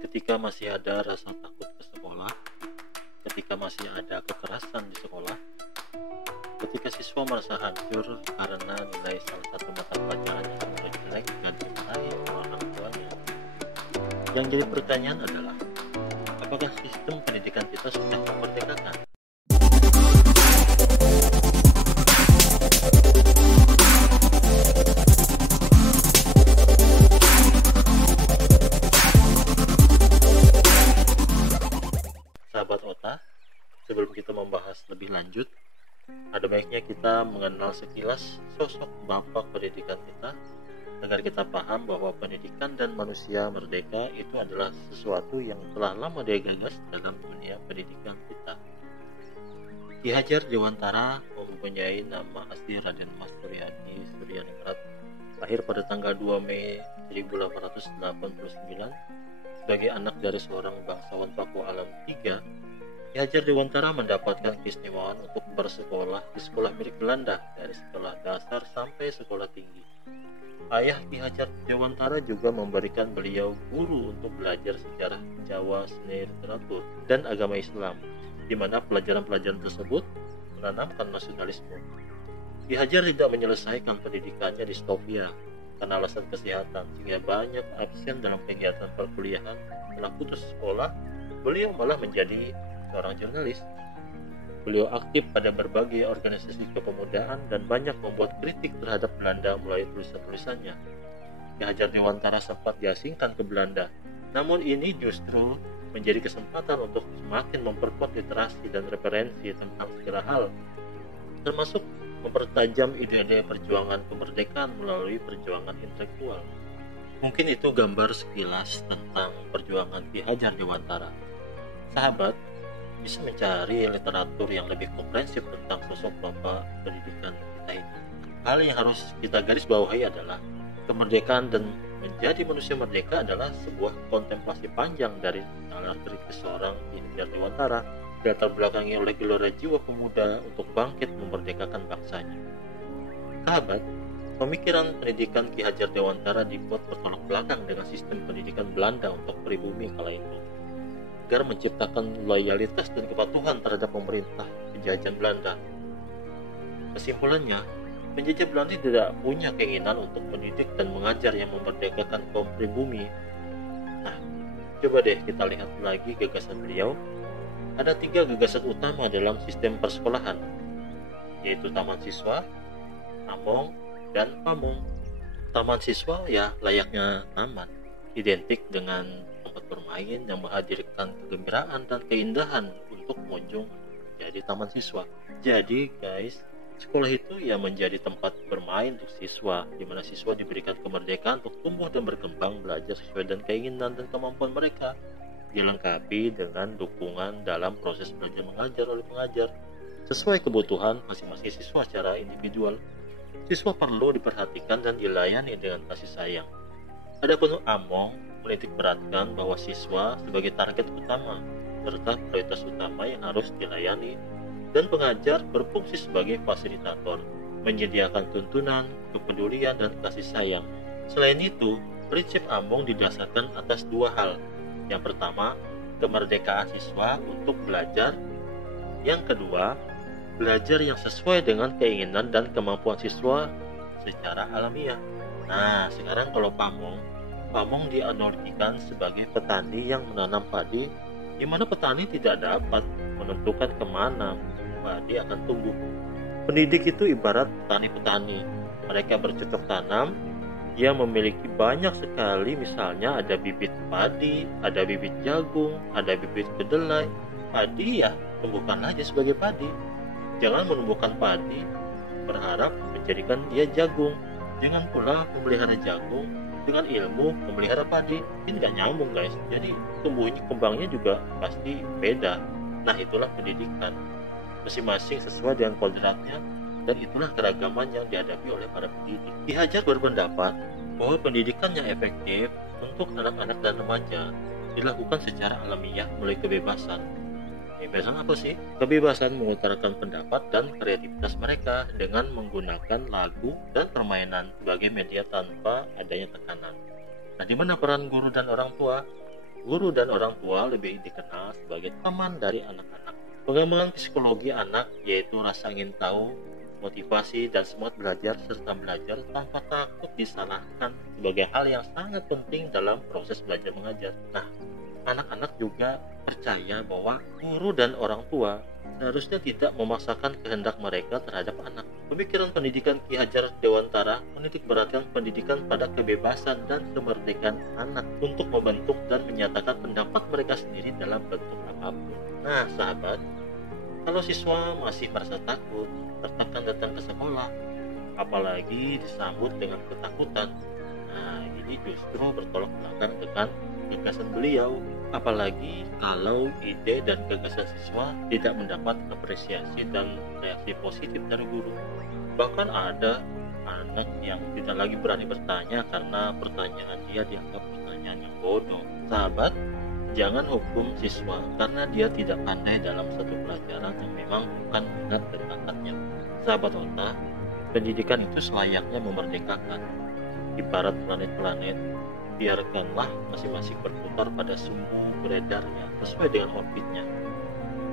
ketika masih ada rasa takut ke sekolah, ketika masih ada kekerasan di sekolah, ketika siswa merasa hancur karena nilai salah satu mata pelajarannya sudah jelek dan dimarahi oleh orang tuanya. Yang jadi pertanyaan adalah, apakah sistem pendidikan kita sudah memerdekakan? Sahabat Ota, sebelum kita membahas lebih lanjut, ada baiknya kita mengenal sekilas sosok bapak pendidikan kita agar kita paham bahwa pendidikan dan manusia merdeka itu adalah sesuatu yang telah lama digagas dalam dunia pendidikan kita. Ki Hajar Dewantara mempunyai nama asli Raden Mas Suryani Suryaningrat, lahir pada tanggal 2 Mei 1889 sebagai anak dari seorang bangsawan Paku Alam III. Ki Hajar Dewantara mendapatkan keistimewaan untuk bersekolah di sekolah milik Belanda dari sekolah dasar sampai sekolah tinggi. Ayah Ki Hajar Dewantara juga memberikan beliau guru untuk belajar sejarah Jawa, seni literatur, dan agama Islam, di mana pelajaran-pelajaran tersebut menanamkan nasionalisme. Ki Hajar tidak menyelesaikan pendidikannya di Stovia karena alasan kesehatan, sehingga banyak absen dalam kegiatan perkuliahan. Setelah putus sekolah, beliau malah menjadi seorang jurnalis. Beliau aktif pada berbagai organisasi kepemudaan dan banyak membuat kritik terhadap Belanda melalui tulisan-tulisannya. Ki Hajar Dewantara sempat diasingkan ke Belanda, namun ini justru menjadi kesempatan untuk semakin memperkuat literasi dan referensi tentang segala hal, termasuk mempertajam ide-ide perjuangan kemerdekaan melalui perjuangan intelektual. Mungkin itu gambar sekilas tentang perjuangan Ki Hajar Dewantara. Sahabat bisa mencari literatur yang lebih komprehensif tentang sosok bapak pendidikan kita ini. Hal yang harus kita garis bawahi adalah kemerdekaan dan menjadi manusia merdeka adalah sebuah kontemplasi panjang dari nalar kritis seorang Ki Hajar Dewantara, latar belakangi oleh gelora jiwa pemuda untuk bangkit memerdekakan bangsanya. Sahabat, pemikiran pendidikan Ki Hajar Dewantara dibuat bertolak belakang dengan sistem pendidikan Belanda untuk pribumi kala itu, agar menciptakan loyalitas dan kepatuhan terhadap pemerintah penjajahan Belanda. Kesimpulannya, penjajah Belanda tidak punya keinginan untuk mendidik dan mengajar yang memerdekakan kaum pribumi. Nah, coba deh kita lihat lagi gagasan beliau. Ada 3 gagasan utama dalam sistem persekolahan, yaitu taman siswa, among, dan pamong. Taman siswa ya layaknya taman, identik dengan tempat bermain yang menghadirkan kegembiraan dan keindahan untuk pengunjung menjadi taman siswa. Jadi guys, sekolah itu ya menjadi tempat bermain untuk siswa, di mana siswa diberikan kemerdekaan untuk tumbuh dan berkembang, belajar sesuai dengan keinginan dan kemampuan mereka, dilengkapi dengan dukungan dalam proses belajar mengajar oleh pengajar sesuai kebutuhan masing-masing siswa secara individual. Siswa perlu diperhatikan dan dilayani dengan kasih sayang. Adapun among menitik beratkan bahwa siswa sebagai target utama serta prioritas utama yang harus dilayani, dan pengajar berfungsi sebagai fasilitator, menyediakan tuntunan, kepedulian, dan kasih sayang. Selain itu, prinsip among didasarkan atas 2 hal. Yang pertama, kemerdekaan siswa untuk belajar. Yang kedua, belajar yang sesuai dengan keinginan dan kemampuan siswa secara alamiah. Nah, sekarang kalau pamong dianalogikan sebagai petani yang menanam padi, di mana petani tidak dapat menentukan kemana padi akan tumbuh. Pendidik itu ibarat petani-petani. Mereka bercocok tanam. Dia memiliki banyak sekali, misalnya ada bibit padi, ada bibit jagung, ada bibit kedelai. Padi ya tumbuhkan aja sebagai padi. Jangan menumbuhkan padi berharap menjadikan dia jagung. Jangan pula memelihara jagung dengan ilmu memelihara padi. Ini tidak nyambung guys. Jadi tumbuhnya kembangnya juga pasti beda. Nah, itulah pendidikan. Masing-masing sesuai dengan kodratnya, dan itulah keragaman yang dihadapi oleh para pendidik. Ki Hajar berpendapat bahwa pendidikan yang efektif untuk anak-anak dan remaja dilakukan secara alamiah melalui kebebasan. Kebebasan apa sih? Kebebasan mengutarakan pendapat dan kreativitas mereka dengan menggunakan lagu dan permainan sebagai media tanpa adanya tekanan. Nah, di mana peran guru dan orang tua? guru dan orang tua lebih dikenal sebagai teman dari anak-anak. Pengembangan psikologi anak yaitu rasa ingin tahu, motivasi, dan semangat belajar serta belajar tanpa takut disalahkan sebagai hal yang sangat penting dalam proses belajar mengajar. Nah, anak-anak juga percaya bahwa guru dan orang tua seharusnya tidak memaksakan kehendak mereka terhadap anak. Pemikiran pendidikan Ki Hajar Dewantara menitik beratkan pendidikan pada kebebasan dan kemerdekaan anak untuk membentuk dan menyatakan pendapat mereka sendiri dalam bentuk apapun. Nah, sahabat, kalau siswa masih merasa takut, tertekan datang ke sekolah, apalagi disambut dengan ketakutan, nah ini justru bertolak belakang dengan gagasan beliau. Apalagi kalau ide dan gagasan siswa tidak mendapat apresiasi dan reaksi positif dari guru. Bahkan ada anak yang tidak lagi berani bertanya karena pertanyaan dia dianggap pertanyaan yang bodoh. Sahabat, jangan hukum siswa karena dia tidak pandai dalam satu pelajaran yang memang bukan minat dan bakatnya. Sahabat Ota, pendidikan itu selayaknya memerdekakan. Ibarat planet-planet, biarkanlah masing-masing berputar pada sumbu beredarnya sesuai dengan orbitnya.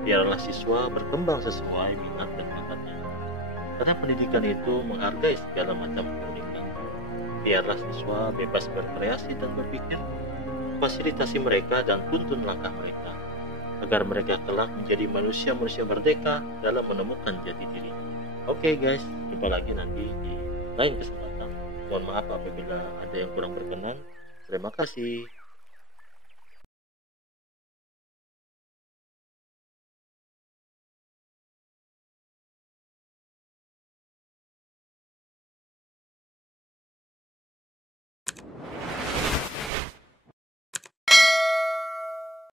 Biarlah siswa berkembang sesuai minat dan bakatnya. Karena pendidikan itu menghargai segala macam keunikan. Biarlah siswa bebas berkreasi dan berpikir. Fasilitasi mereka dan tuntun langkah mereka, agar mereka kelak menjadi manusia-manusia merdeka dalam menemukan jati diri. Oke guys, jumpa lagi nanti di lain kesempatan. Mohon maaf apabila ada yang kurang berkenan. Terima kasih.